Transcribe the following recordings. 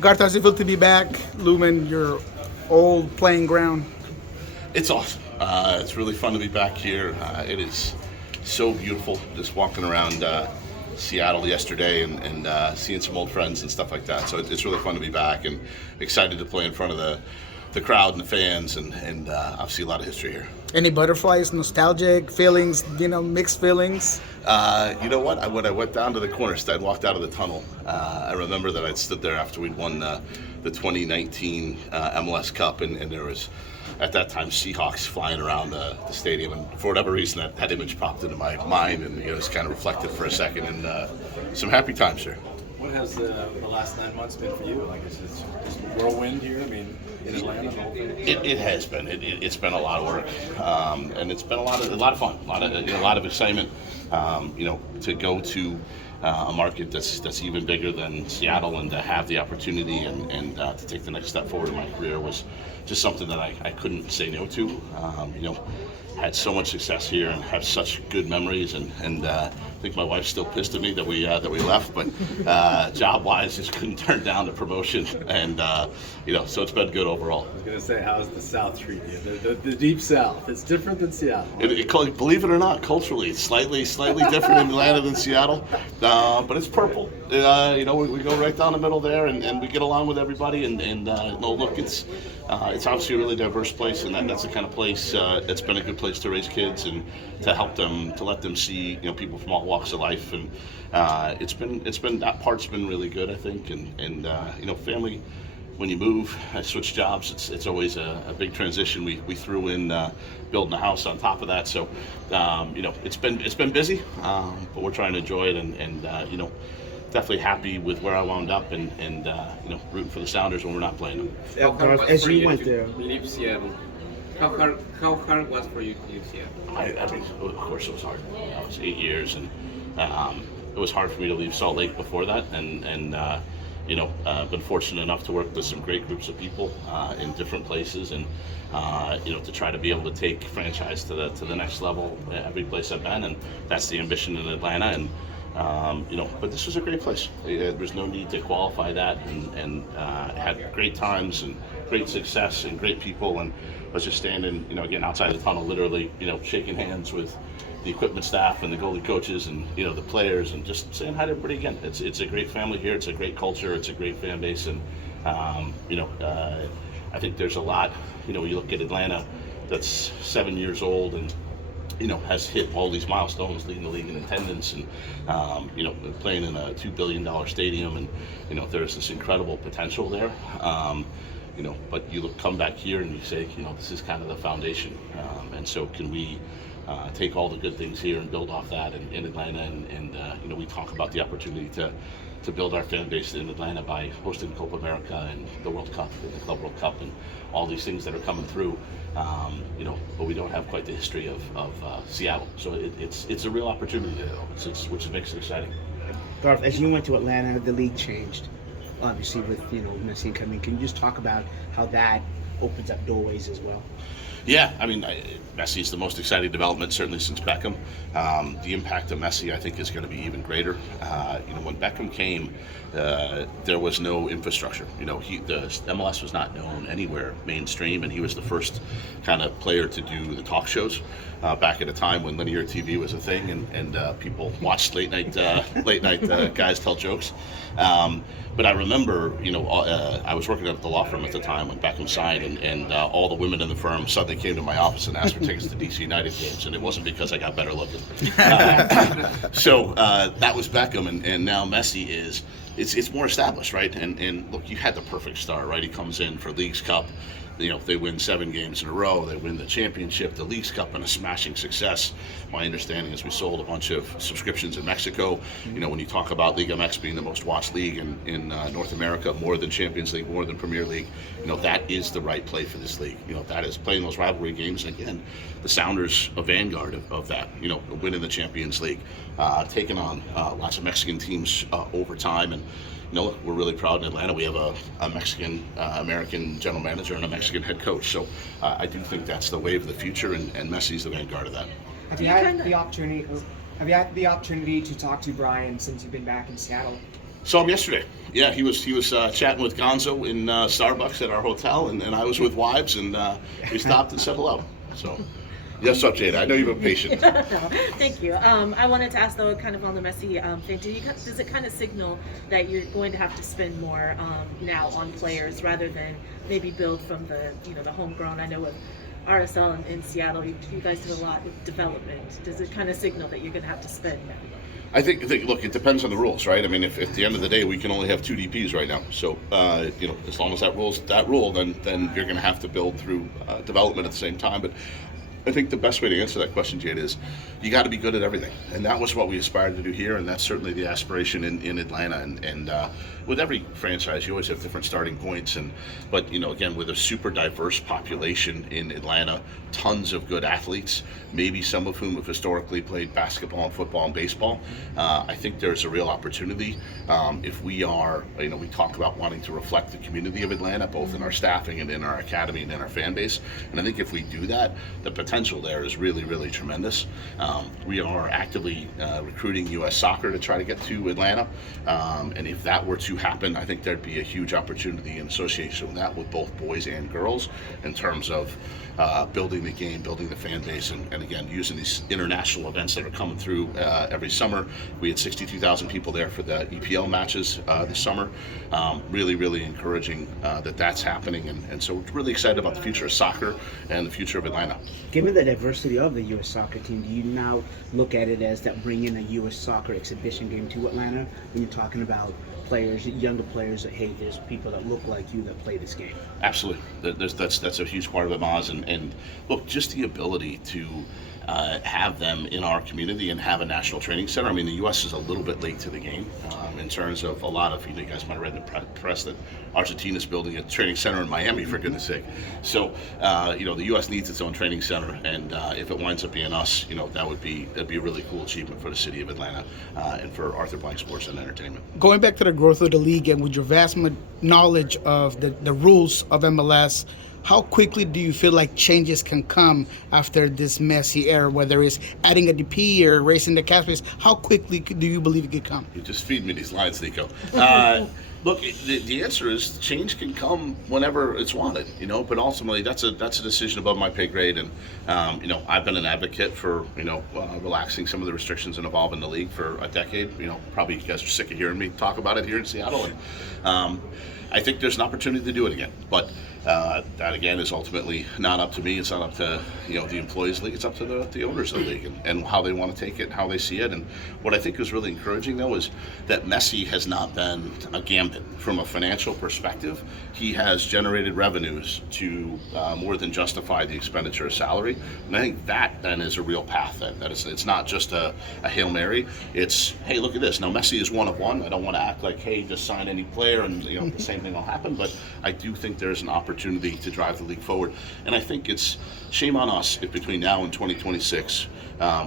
Garth, how's it feel to be back? Lumen, your old playing ground. It's awesome. It's really fun to be back here. It is so beautiful just walking around Seattle yesterday and seeing some old friends and stuff like that. So it's really fun to be back and excited to play in front of the crowd and the fans and obviously a lot of history here. Any butterflies, nostalgic feelings, mixed feelings? You know what? When I went down to the corner stand, walked out of the tunnel, I remember that I'd stood there after we'd won the 2019 MLS Cup, and there was, at that time, Seahawks flying around the stadium, and for whatever reason, that image popped into my mind, and just kind of reflected for a second, and some happy times here. What has the last 9 months been for you? Like, is it just whirlwind here? I mean, in Atlanta, the whole thing? It has been. It's been a lot of work, and it's been a lot of fun, a lot of excitement. To go to a market that's even bigger than Seattle, and to have the opportunity and to take the next step forward in my career was just something that I couldn't say no to. Had so much success here and have such good memories, and I think my wife's still pissed at me that we left, but job-wise, just couldn't turn down the promotion, and so it's been good overall. I was going to say, how's the South treat you? The Deep South. It's different than Seattle. Believe it or not, culturally, it's slightly different in Atlanta than Seattle, but it's purple. We go right down the middle there, and we get along with everybody, and look, it's obviously a really diverse place, and that's the kind of place that's been a good place to raise kids and to help them, to let them see people from all walks of life, and it's been that part's been really good, I think, and family. When you move, I switch jobs. It's always a big transition. We threw in building a house on top of that, so it's been busy, but we're trying to enjoy it, and definitely happy with where I wound up, and rooting for the Sounders when we're not playing them. How hard was for you to leave Seattle? How hard was for you to leave Seattle? I mean, of course it was hard. It was 8 years, and it was hard for me to leave Salt Lake before that, and been fortunate enough to work with some great groups of people in different places, and to try to be able to take franchise to the next level every place I've been, and that's the ambition in Atlanta, and but this was a great place. There's no need to qualify that, and had great times and great success and great people, and was just standing, again outside the tunnel, literally, shaking hands with the equipment staff and the goalie coaches and the players, and just saying hi to everybody again. It's a great family here. It's a great culture. It's a great fan base, and I think there's a lot. You look at Atlanta, that's 7 years old, and has hit all these milestones, leading the league in attendance, and playing in a $2 billion stadium, and there's this incredible potential there. But you come back here and you say, this is kind of the foundation, and so can we take all the good things here and build off that in Atlanta, and we talk about the opportunity to build our fan base in Atlanta by hosting Copa America and the World Cup and the Club World Cup and all these things that are coming through, but we don't have quite the history of Seattle, so it's a real opportunity there, which makes it exciting. Garth, as you went to Atlanta, the league changed, obviously with Messi coming. Can you just talk about how that opens up doorways as well? Yeah, I mean, Messi's the most exciting development certainly since Beckham. The impact of Messi, I think, is going to be even greater. When Beckham came, there was no infrastructure. The MLS was not known anywhere mainstream, and he was the first kind of player to do the talk shows back at a time when linear TV was a thing, and people watched late night guys tell jokes. But I remember, I was working at the law firm at the time when Beckham signed, and all the women in the firm suddenly came to my office and asked for tickets to DC United games, and it wasn't because I got better looking. So that was Beckham, and now Messi is. It's more established, right? And look, you had the perfect start, right? He comes in for Leagues Cup. They win 7 games in a row. They win the championship, the Leagues Cup, and a smashing success. My understanding is we sold a bunch of subscriptions in Mexico. When you talk about Liga MX being the most watched league in North America, more than Champions League, more than Premier League, that is the right play for this league. That is playing those rivalry games. And again, the Sounders, a vanguard of that, winning the Champions League, taking on lots of Mexican teams over time. And we're really proud in Atlanta. We have a Mexican American general manager and a Mexican head coach. So I do think that's the wave of the future, and Messi's the vanguard of that. Have you had the opportunity to talk to Brian since you've been back in Seattle? Saw him yesterday. Yeah, he was chatting with Gonzo in Starbucks at our hotel, and I was with wives, and we stopped and said hello. So, yes, up, Jada. I know you've been patient. No, thank you. I wanted to ask though, kind of on the Messi thing, does it kind of signal that you're going to have to spend more now on players rather than maybe build from the the homegrown? I know with RSL in Seattle, you guys did a lot with development. Does it kind of signal that you're going to have to spend now? I think, look, it depends on the rules, right? I mean, if at the end of the day we can only have 2 DPs right now, so as long as that rule, then you're going to have to build through development at the same time. But I think the best way to answer that question, Jade, is you got to be good at everything, and that was what we aspired to do here, and that's certainly the aspiration in Atlanta. And with every franchise, you always have different starting points, but again, with a super diverse population in Atlanta, tons of good athletes, maybe some of whom have historically played basketball and football and baseball. I think there's a real opportunity if we are, we talk about wanting to reflect the community of Atlanta, both in our staffing and in our academy and in our fan base. And I think if we do that, the potential there is really, really tremendous. We are actively recruiting U.S. Soccer to try to get to Atlanta, and if that were to happen, I think there'd be a huge opportunity in association with that, with both boys and girls, in terms of building the game, building the fan base, and again, using these international events that are coming through every summer. We had 62,000 people there for the EPL matches this summer. Really, really encouraging that that's happening, and so we're really excited about the future of soccer and the future of Atlanta. Given the diversity of the U.S. soccer team, do you now look at it as that bringing a U.S. soccer exhibition game to Atlanta when you're talking about players, younger players, that hey, there's people that look like you that play this game? Absolutely, that's a huge part of it, Maz, and look, just the ability to have them in our community and have a national training center. I mean, the U.S. is a little bit late to the game in terms of a lot of, you guys might have read in the press that Argentina's building a training center in Miami, for goodness sake. So, the U.S. needs its own training center, and if it winds up being us, that'd be a really cool achievement for the city of Atlanta and for Arthur Blank Sports and Entertainment. Going back to the growth of the league and with your vast knowledge of the rules of MLS, how quickly do you feel like changes can come after this messy era, whether it's adding a DP or raising the cap space? How quickly do you believe it could come? You just feed me these lines, Nico. Look, the answer is change can come whenever it's wanted, but ultimately that's a decision above my pay grade. And, I've been an advocate for, relaxing some of the restrictions involved in the league for a decade. Probably you guys are sick of hearing me talk about it here in Seattle. And I think there's an opportunity to do it again. But that, again, is ultimately not up to me. It's not up to, the employees league. It's up to the owners of the league and how they want to take it and how they see it. And what I think is really encouraging, though, is that Messi has not been a gambit from a financial perspective. He has generated revenues to more than justify the expenditure of salary. And I think that then is a real path then. That it's not just a Hail Mary. It's, hey, look at this. Now, Messi is one of one. I don't want to act like, hey, just sign any player and, the same thing will happen. But I do think there's an opportunity to drive the league forward. And I think it's shame on us if between now and 2026,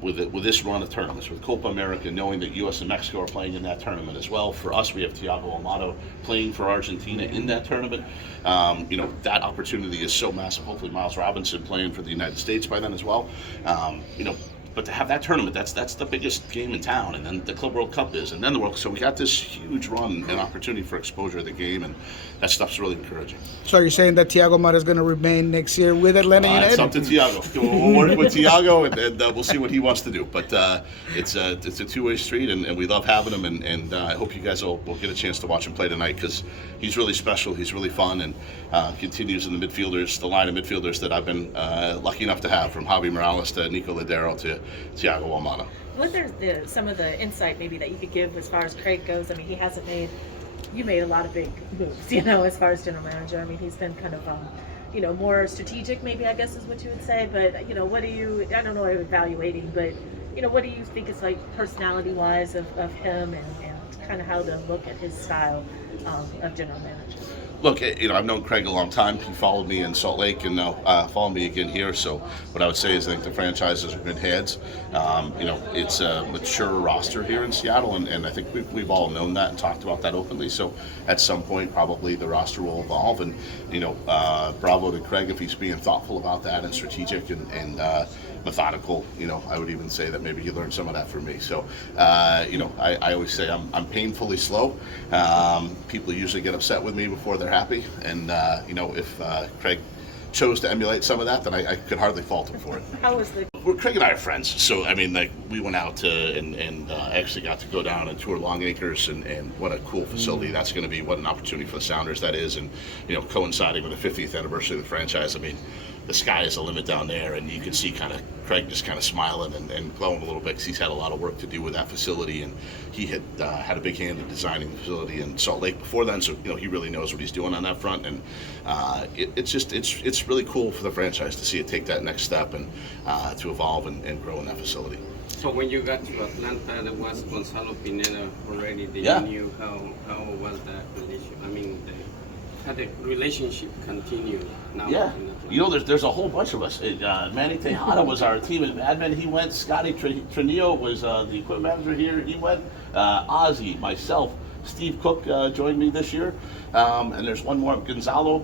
with this run of tournaments, with Copa America, knowing that U.S. and Mexico are playing in that tournament as well. For us, we have Thiago Almada playing for Argentina in that tournament. That opportunity is so massive. Hopefully Miles Robinson playing for the United States by then as well. But to have that tournament, that's the biggest game in town, and then the Club World Cup is, and then the World. So we got this huge run and opportunity for exposure of the game, and that stuff's really encouraging. So you're saying that Thiago Almada is going to remain next year with Atlanta United? It's up to Thiago. We'll work with Thiago, and we'll see what he wants to do. But it's a two-way street, and we love having him, and I hope you guys will get a chance to watch him play tonight, because he's really special, he's really fun, and continues in the line of midfielders that I've been lucky enough to have, from Javi Morales to Nico Ladero to Thiago Almada. What there's some of the insight maybe that you could give as far as Craig goes? I mean, you made a lot of big moves, as far as general manager. I mean, he's been kind of, more strategic, maybe, I guess is what you would say. But, what do you, I don't know what you're evaluating, but, what do you think is like personality-wise of him and kind of how to look at his style of general manager? Look, I've known Craig a long time. He followed me in Salt Lake and now followed me again here. So what I would say is I think the franchises are good heads. It's a mature roster here in Seattle, and I think we've all known that and talked about that openly. So at some point, probably the roster will evolve. And, bravo to Craig if he's being thoughtful about that and strategic and methodical. I would even say that maybe he learned some of that from me. So, I always say I'm painfully slow. People usually get upset with me before they're happy, and if Craig chose to emulate some of that, then I could hardly fault him for it. How was the Craig and I are friends, so we went out and actually got to go down and tour Long Acres, and what a cool facility that's going to be. What an opportunity for the Sounders that is, and coinciding with the 50th anniversary of the franchise. I mean, the sky is the limit down there, and you can see Craig just kind of smiling and glowing a little bit because he's had a lot of work to do with that facility, and he had had a big hand in designing the facility in Salt Lake before then, so he really knows what he's doing on that front, and it's really cool for the franchise to see it take that next step and to evolve and grow in that facility. So when you got to Atlanta, there was Gonzalo Pineda already. Did Yeah. you knew how was that relationship? I mean, how the relationship continued now? Yeah, in Atlanta? there's a whole bunch of us. Manny Tejada was our team admin. He went. Scotty Trinillo was the equipment manager here. He went. Ozzy, myself, Steve Cook joined me this year, and there's one more, Gonzalo,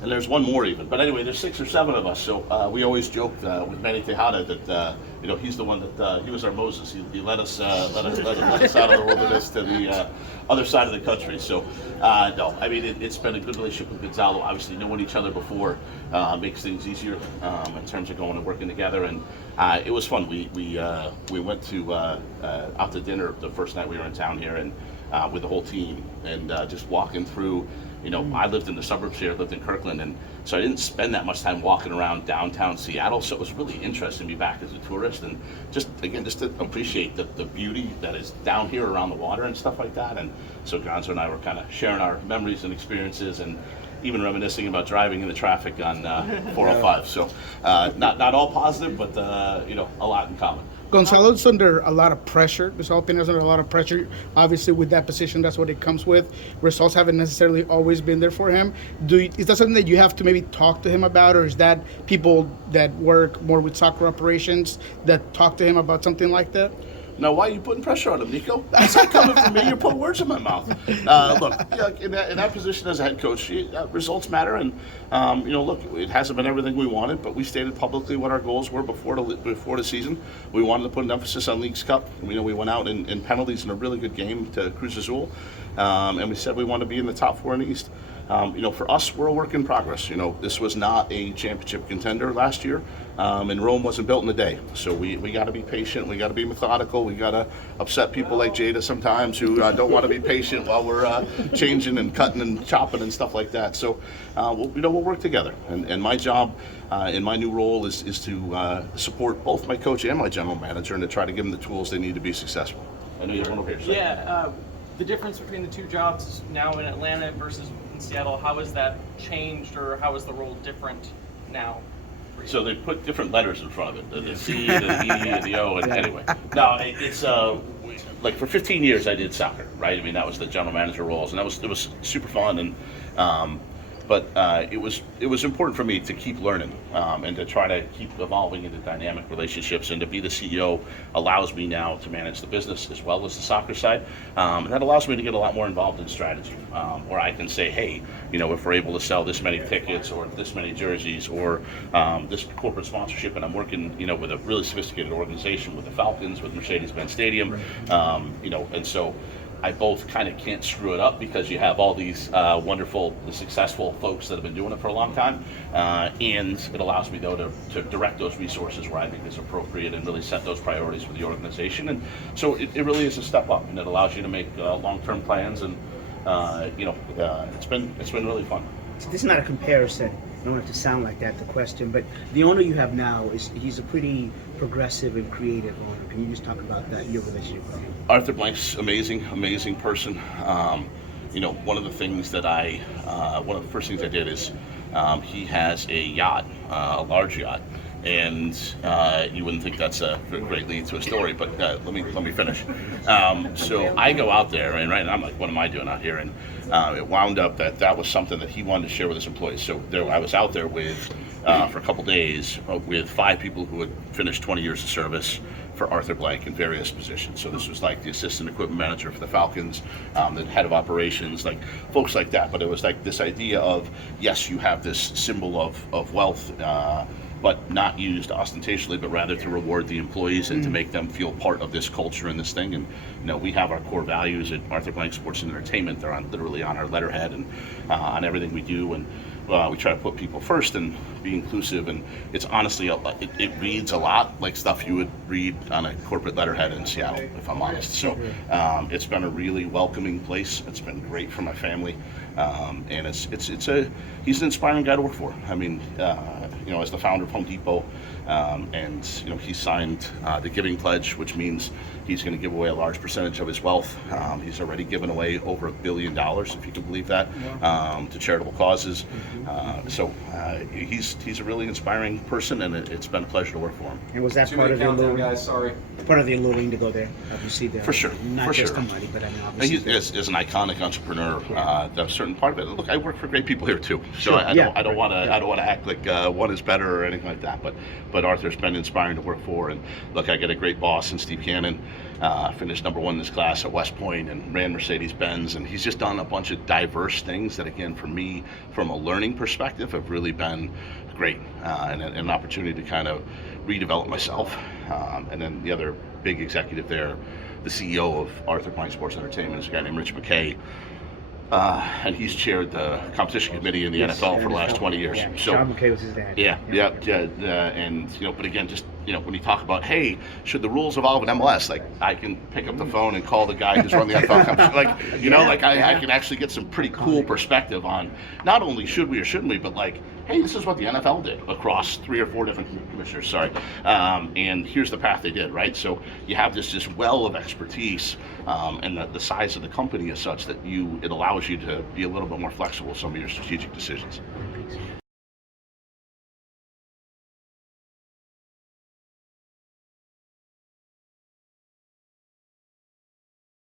and there's one more even. But anyway, there's 6 or 7 of us. So we always joked with Manny Tejada that he's the one that he was our Moses. He let us out of the wilderness to the other side of the country. So no, I mean it's been a good relationship with Gonzalo. Obviously, knowing each other before makes things easier in terms of going and working together. And it was fun. We went to out to dinner the first night we were in town here, and with the whole team, and just walking through. I lived in the suburbs here, lived in Kirkland, and so I didn't spend that much time walking around downtown Seattle, so it was really interesting to be back as a tourist and just to appreciate the beauty that is down here around the water and stuff like that. And so Gonzo and I were kind of sharing our memories and experiences and even reminiscing about driving in the traffic on 405. So not all positive, but a lot in common. Gonzalo's under a lot of pressure. Gonzalo Pineda's under a lot of pressure. Obviously, with that position, that's what it comes with. Results haven't necessarily always been there for him. Is that something that you have to maybe talk to him about, or is that people that work more with soccer operations that talk to him about something like that? Now, why are you putting pressure on him, Nico? That's not coming from me. You're putting words in my mouth. Look, in that position as a head coach, results matter. And, look, it hasn't been everything we wanted, but we stated publicly what our goals were before the season. We wanted to put an emphasis on Leagues Cup. We went out in penalties in a really good game to Cruz Azul. And we said we want to be in the top 4 in the East. For us, we're a work in progress. This was not a championship contender last year, and Rome wasn't built in a day. So we got to be patient. We got to be methodical. We got to upset people like Jada sometimes who don't want to be patient while we're changing and cutting and chopping and stuff like that. So we'll work together. And my job in my new role is to support both my coach and my general manager and to try to give them the tools they need to be successful. I know you have one over here. So. Yeah, the difference between the 2 jobs now in Atlanta versus in Seattle, how has that changed, or how is the role different now? So they put different letters in front of it, the C, the E, and the O, and anyway. No, it's like for 15 years I did soccer, right? I mean, that was the general manager roles, and it was super fun, and but it was important for me to keep learning and to try to keep evolving into dynamic relationships, and to be the CEO allows me now to manage the business as well as the soccer side, and that allows me to get a lot more involved in strategy, where I can say, hey, if we're able to sell this many tickets or this many jerseys or this corporate sponsorship, and I'm working with a really sophisticated organization with the Falcons, with Mercedes-Benz Stadium, and so I both kind of can't screw it up because you have all these wonderful, successful folks that have been doing it for a long time, and it allows me though to direct those resources where I think is appropriate and really set those priorities for the organization. And so it really is a step up, and it allows you to make long-term plans, and it's been really fun. So this is not a comparison. I don't want it to sound like that, the question, but the owner you have now he's a pretty progressive and creative owner. Can you just talk about that, your relationship with him? Arthur Blank's amazing person. One of the things that one of the first things I did is he has a yacht, a large yacht, and you wouldn't think that's a great lead to a story, but let me finish. So I go out there, and I'm like, what am I doing out here? And it wound up that was something that he wanted to share with his employees. So I was out there with for a couple days with 5 people who had finished 20 years of service for Arthur Blank in various positions. So this was like the assistant equipment manager for the Falcons, the head of operations, like folks like that. But it was like this idea of, yes, you have this symbol of wealth but not used ostentatiously, but rather to reward the employees and to make them feel part of this culture and this thing. And we have our core values at Arthur Blank Sports and Entertainment. They're literally on our letterhead and on everything we do. And we try to put people first and be inclusive. And it's honestly, it reads a lot like stuff you would read on a corporate letterhead in Seattle, if I'm honest. So it's been a really welcoming place. It's been great for my family. And he's an inspiring guy to work for. I mean, as the founder of Home Depot, and he signed the Giving Pledge, which means he's going to give away a large percentage of his wealth. He's already given away over $1 billion, if you can believe that, to charitable causes. So he's a really inspiring person, and it's been a pleasure to work for him. And was that Too part many of the countdown, alluring? guys. Sorry. Part of the alluring to go there, obviously. There, For sure, not for just sure. the money, but I mean, And obviously. as an iconic entrepreneur, a certain part of it. Look, I work for great people here too, so Sure, I yeah, don't want to yeah. I don't want to act like one is better or anything like that. But Arthur's been inspiring to work for, and look, I get a great boss in Steve Cannon. Finished #1 in his class at West Point and ran Mercedes-Benz, and he's just done a bunch of diverse things that, again, for me, from a learning perspective, have really been great, and an opportunity to kind of redevelop myself. And then the other big executive there, the CEO of Arthur Blank Sports Entertainment, is a guy named Rich McKay. And he's chaired the competition committee in the NFL for the last 20 years. Yeah, So, Sean McKay was his dad. and but again, just when you talk about, hey, should the rules evolve in MLS? Like, I can pick up the phone and call the guy who's running the NFL competition. Like, I can actually get some pretty cool perspective on not only should we or shouldn't we, but like, hey, this is what the NFL did across 3 or 4 different commissioners. Sorry, and here's the path they did. Right, so you have this well of expertise, and the size of the company is such that it allows you to be a little bit more flexible with some of your strategic decisions.